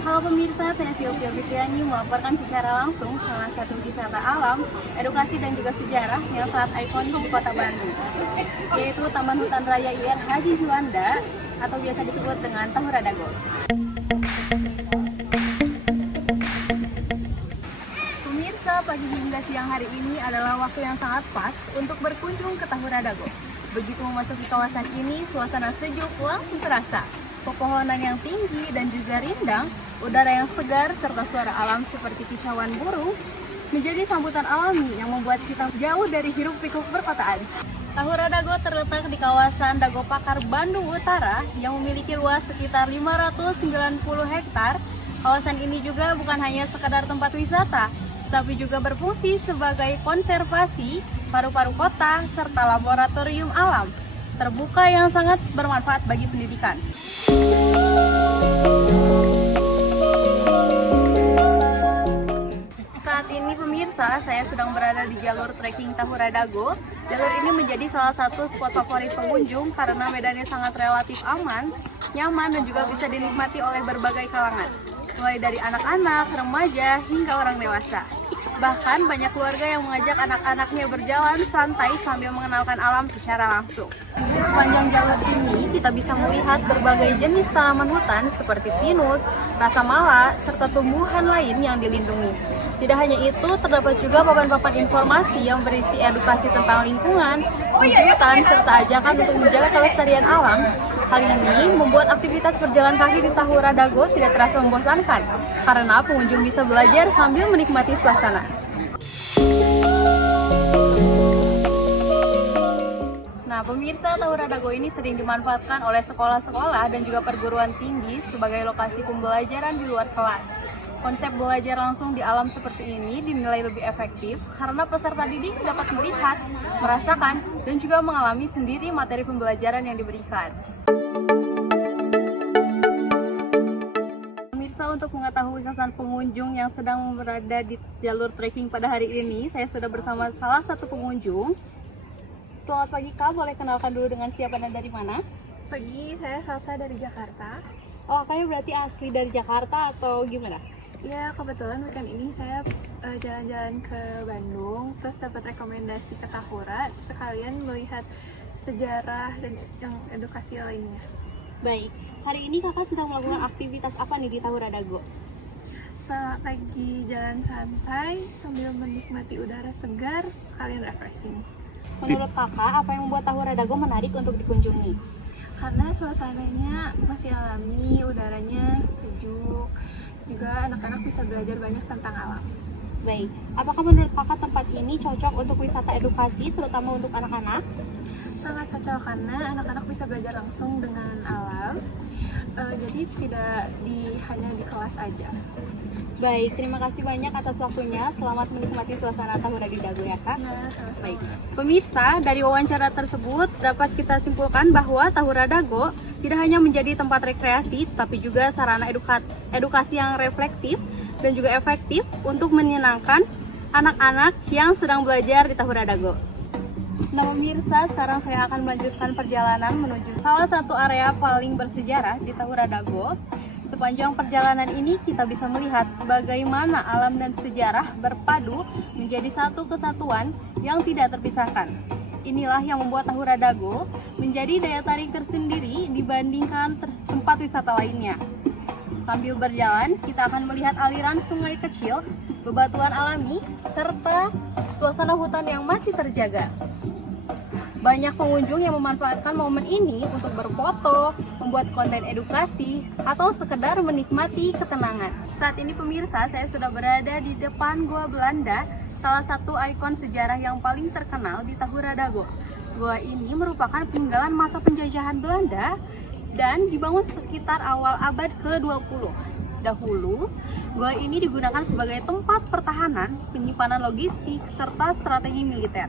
Halo pemirsa, saya Sylvia Fitriani melaporkan secara langsung salah satu wisata alam, edukasi dan juga sejarah yang sangat ikonik di Kota Bandung, yaitu Taman Hutan Raya IR Haji Juanda atau biasa disebut dengan Tahura Dago. Pemirsa, pagi hingga siang hari ini adalah waktu yang sangat pas untuk berkunjung ke Tahura Dago. Begitu memasuki kawasan ini, suasana sejuk langsung terasa. Pepohonan yang tinggi dan juga rindang, udara yang segar, serta suara alam seperti kicauan burung menjadi sambutan alami yang membuat kita jauh dari hiruk-pikuk perkotaan. Tahura Dago terletak di kawasan Dago Pakar, Bandung Utara yang memiliki luas sekitar 590 hektar. Kawasan ini juga bukan hanya sekadar tempat wisata, tapi juga berfungsi sebagai konservasi, paru-paru kota, serta laboratorium alam terbuka yang sangat bermanfaat bagi pendidikan. Saat ini pemirsa, saya sedang berada di jalur trekking Tahura Dago. Jalur ini menjadi salah satu spot favorit pengunjung karena medannya sangat relatif aman, nyaman dan juga bisa dinikmati oleh berbagai kalangan, mulai dari anak-anak, remaja, hingga orang dewasa. Bahkan banyak keluarga yang mengajak anak-anaknya berjalan santai sambil mengenalkan alam secara langsung. Di sepanjang jalur ini kita bisa melihat berbagai jenis tanaman hutan seperti pinus, rasa mala, serta tumbuhan lain yang dilindungi. Tidak hanya itu, terdapat juga papan-papan informasi yang berisi edukasi tentang lingkungan, hutan, serta ajakan untuk menjaga kelestarian alam. Hal ini membuat aktivitas berjalan kaki di Tahura Dago tidak terasa membosankan, karena pengunjung bisa belajar sambil menikmati suasana. Nah, pemirsa, Tahura Dago ini sering dimanfaatkan oleh sekolah-sekolah dan juga perguruan tinggi sebagai lokasi pembelajaran di luar kelas. Konsep belajar langsung di alam seperti ini dinilai lebih efektif karena peserta didik dapat melihat, merasakan, dan juga mengalami sendiri materi pembelajaran yang diberikan. Pemirsa, untuk mengetahui kesan pengunjung yang sedang berada di jalur trekking pada hari ini, saya sudah bersama salah satu pengunjung. Selamat pagi Kak, boleh kenalkan dulu dengan siapa dan dari mana? Pagi, saya Salsa dari Jakarta. Oh, Kakaknya berarti asli dari Jakarta atau gimana? Ya, kebetulan weekend ini saya jalan-jalan ke Bandung, terus dapat rekomendasi ke Tahura, sekalian melihat sejarah dan yang edukasi lainnya. Baik, hari ini Kakak sedang melakukan aktivitas apa nih di Tahura Dago? Lagi jalan santai sambil menikmati udara segar, sekalian refreshing. Menurut Kakak, apa yang membuat Tahura Dago menarik untuk dikunjungi? Karena suasananya masih alami, udaranya sejuk, juga anak-anak bisa belajar banyak tentang alam. Baik, apakah menurut Kakak tempat ini cocok untuk wisata edukasi, terutama untuk anak-anak? Sangat cocok karena anak-anak bisa belajar langsung dengan alam, jadi tidak hanya di kelas aja. Baik, terima kasih banyak atas waktunya. Selamat menikmati suasana Tahura di Dago ya Kak. Ya, sama-sama. Baik, pemirsa, dari wawancara tersebut dapat kita simpulkan bahwa Tahura Dago tidak hanya menjadi tempat rekreasi, tapi juga sarana edukasi yang reflektif dan juga efektif untuk menyenangkan anak-anak yang sedang belajar di Tahura Dago. Nah pemirsa, sekarang saya akan melanjutkan perjalanan menuju salah satu area paling bersejarah di Tahura Dago. Sepanjang perjalanan ini kita bisa melihat bagaimana alam dan sejarah berpadu menjadi satu kesatuan yang tidak terpisahkan. Inilah yang membuat Tahura Dago menjadi daya tarik tersendiri dibandingkan tempat wisata lainnya. Sambil berjalan, kita akan melihat aliran sungai kecil, bebatuan alami, serta suasana hutan yang masih terjaga. Banyak pengunjung yang memanfaatkan momen ini untuk berfoto, membuat konten edukasi, atau sekedar menikmati ketenangan. Saat ini pemirsa, saya sudah berada di depan Gua Belanda, salah satu ikon sejarah yang paling terkenal di Tahura Dago. Gua ini merupakan peninggalan masa penjajahan Belanda dan dibangun sekitar awal abad ke-20. Dahulu, gua ini digunakan sebagai tempat pertahanan, penyimpanan logistik, serta strategi militer.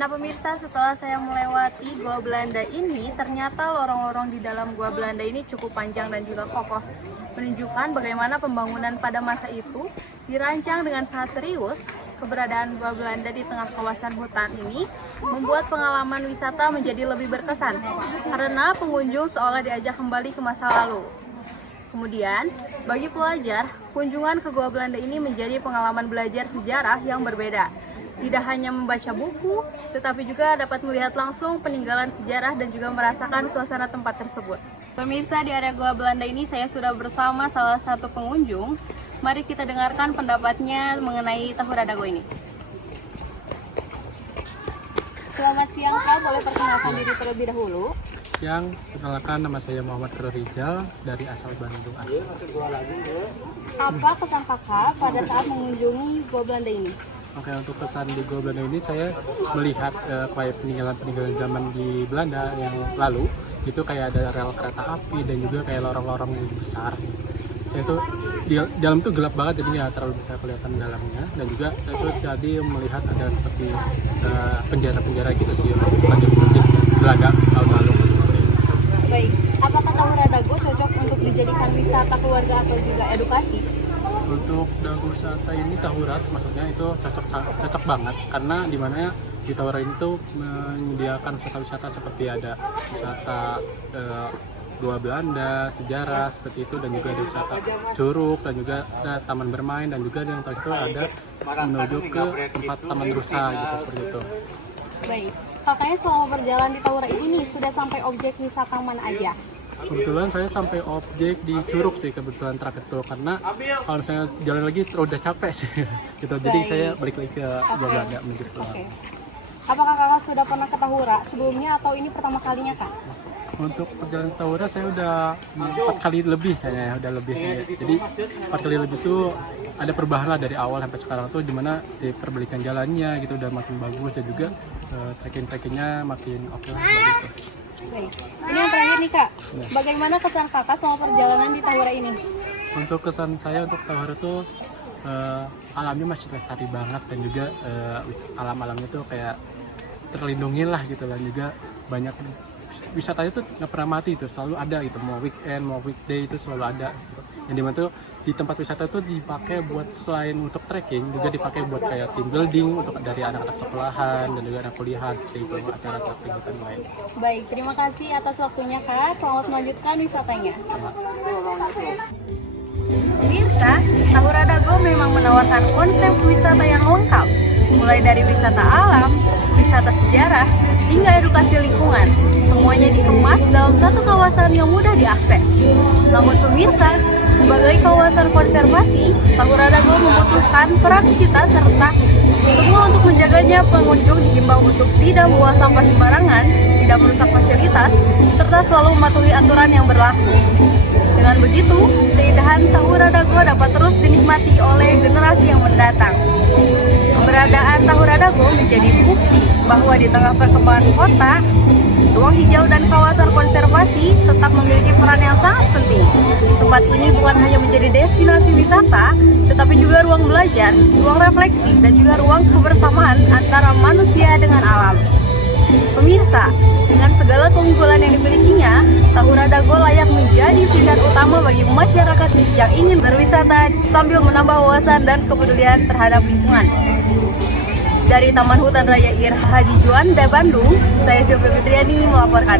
Nah pemirsa, setelah saya melewati Gua Belanda ini, ternyata lorong-lorong di dalam Gua Belanda ini cukup panjang dan juga kokoh. menunjukkan bagaimana pembangunan pada masa itu dirancang dengan sangat serius. Keberadaan Gua Belanda di tengah kawasan hutan ini membuat pengalaman wisata menjadi lebih berkesan karena pengunjung seolah diajak kembali ke masa lalu. Kemudian, bagi pelajar, kunjungan ke Gua Belanda ini menjadi pengalaman belajar sejarah yang berbeda. Tidak hanya membaca buku, tetapi juga dapat melihat langsung peninggalan sejarah dan juga merasakan suasana tempat tersebut. Pemirsa, di area Gua Belanda ini saya sudah bersama salah satu pengunjung. Mari kita dengarkan pendapatnya mengenai Tahura Dago ini. Selamat siang Pak, boleh perkenalkan diri terlebih dahulu? Siang, perkenalkan nama saya Muhammad Khairul Rijal dari asal Bandung asli. Apa kesan kakak pada saat mengunjungi Gua Belanda ini? Oke, untuk kesan di Gua Belanda ini saya melihat kayak peninggalan zaman di Belanda yang lalu. Itu kayak ada rel kereta api dan juga kayak lorong-lorong besar. Saya tuh di dalam tuh gelap banget, jadi nggak terlalu bisa kelihatan dalamnya. Dan juga saya tuh tadi melihat ada seperti penjara-penjara gitu sih di Belanda tahun lalu. Baik, apakah Tahura Dago cocok untuk dijadikan wisata keluarga atau juga edukasi? Untuk dago wisata ini Tahura maksudnya itu cocok banget karena di mana di Tahura ini tuh menyediakan wisata-wisata seperti ada wisata Gua Belanda, sejarah seperti itu, dan juga ada wisata curug dan juga ada taman bermain dan juga yang terakhir itu ada menuju ke tempat taman rusa gitu seperti itu. Baik, kakaknya selama berjalan di Tahura ini nih sudah sampai objek wisata mana aja? Kebetulan saya sampai objek di Curug sih kebetulan terakhir itu karena kalau misalnya jalan lagi udah capek sih gitu. Jadi Baik. saya balik lagi ke Gua Belanda menuju pulang. Oke. Apakah kakak sudah pernah ke Tahura sebelumnya atau ini pertama kalinya kak? Untuk perjalanan Tahura saya udah 4 kali lebih kayaknya ya, udah lebih ya. Jadi 4 kali lebih itu ada perubahan lah dari awal sampai sekarang tuh dimana diperbalikan jalannya gitu udah makin bagus dan juga trekking-trekkingnya makin oke lah gitu. Baik. Ini yang terakhir nih kak, bagaimana kesan kakak selama perjalanan di Tahura ini? Untuk kesan saya untuk Tahura tuh alamnya masih lestari banget dan juga alam-alamnya tuh kayak terlindungi lah gitu dan juga banyak wisatanya tuh nggak pernah mati, itu selalu ada gitu, mau weekend mau weekday itu selalu ada gitu. Yang dimana tuh di tempat wisata itu dipakai buat selain untuk trekking juga dipakai buat kayak team building untuk dari anak-anak sekolahan dan juga anak kuliahan seperti itu, acara-acara kegiatan lain. Baik, terima kasih atas waktunya kak, selamat melanjutkan wisatanya. Pemirsa, Tahura Dago memang menawarkan konsep wisata yang lengkap, mulai dari wisata alam, wisata sejarah, hingga edukasi lingkungan. Semuanya dikemas dalam satu kawasan yang mudah diakses. Namun pemirsa, sebagai kawasan konservasi, Tahura Dago membutuhkan peran kita serta semua untuk menjaganya. Pengunjung dihimbau untuk tidak membuang sampah sembarangan, tidak merusak fasilitas, serta selalu mematuhi aturan yang berlaku. Dengan begitu, keindahan Tahura Dago dapat terus dinikmati oleh generasi yang mendatang. Keberadaan Tahura Dago menjadi bukti bahwa di tengah perkembangan kota, ruang hijau dan kawasan konservasi tetap memiliki peran yang sangat penting. Tempat ini bukan hanya menjadi destinasi wisata, tetapi juga ruang belajar, ruang refleksi, dan juga ruang kebersamaan antara manusia dengan alam. Pemirsa, dengan segala keunggulan yang dimilikinya, Tahura Dago layak menjadi pilihan utama bagi masyarakat yang ingin berwisata sambil menambah wawasan dan kepedulian terhadap lingkungan. Dari Taman Hutan Raya Ir Haji Juanda, Bandung, saya Sylvia Fitriani melaporkan.